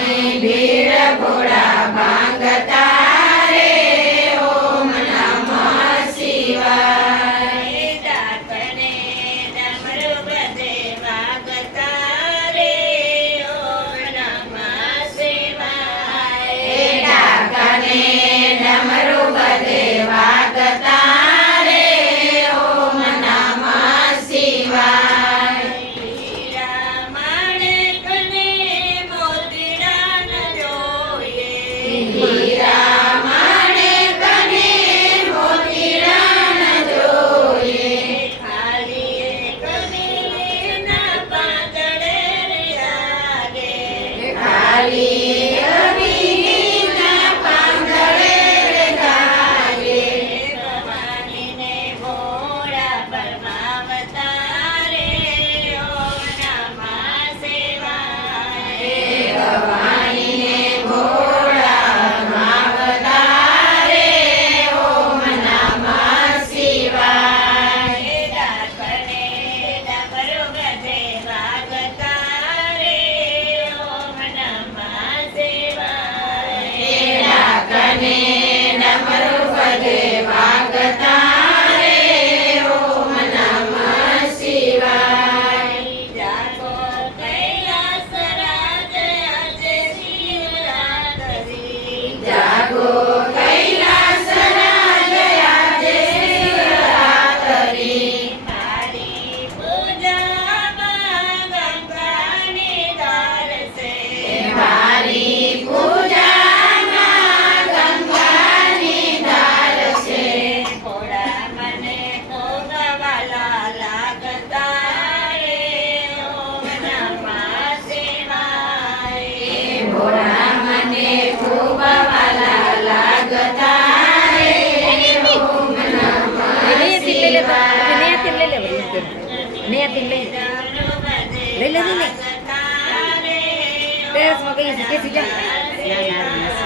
ભીડ ભોળા ભાંગતા રે ઓમ નમઃ શિવાય ડાકણે ડમરુ બધે વાગતા રે ઓમ નમઃ શિવાય ડાકણે ડમરુ બધે વાગતા રે ઓમ નમઃ શિવાય હીરા માણેકને મોતીડા ન જોઈએ હીરા માણેકને મોતીડા ન જોઈએ ખાલી એક મીરના પાંદડે લાગે ખાલી અમીના પાંદડે ગાગે ભવાનીને ભોળા પરમાવતા રે ઓમ નમઃ શિવાય ભવાનીને ભોળા માવતા રે ઓમ નમઃ શિવાય ડાકણે ડમરુ બધે વાગતા રે ઓમ નમઃ શિવાય ડાકણે ડમરુ બધે વાગતા રે ઓમ નમઃ શિવાય જાગો કૈલાસ રાજ આજે શિવરાત્રી જાગો કૈલાસ રાજ આજે શિવરાત્રી મારી પૂજામાં ગંગાની ધાર છે મારી પૂજામાં ગંગાની ધાર છે ભોળા મને ભોગવાલા લાગતા રે ઓમ નમઃ શિવાય ભોળા મને ખૂબ વાલા લાગતા રે ઓમ નમઃ શિવાય ડમરુ બધે વાગતા રે ઓમ નમઃ શિવાય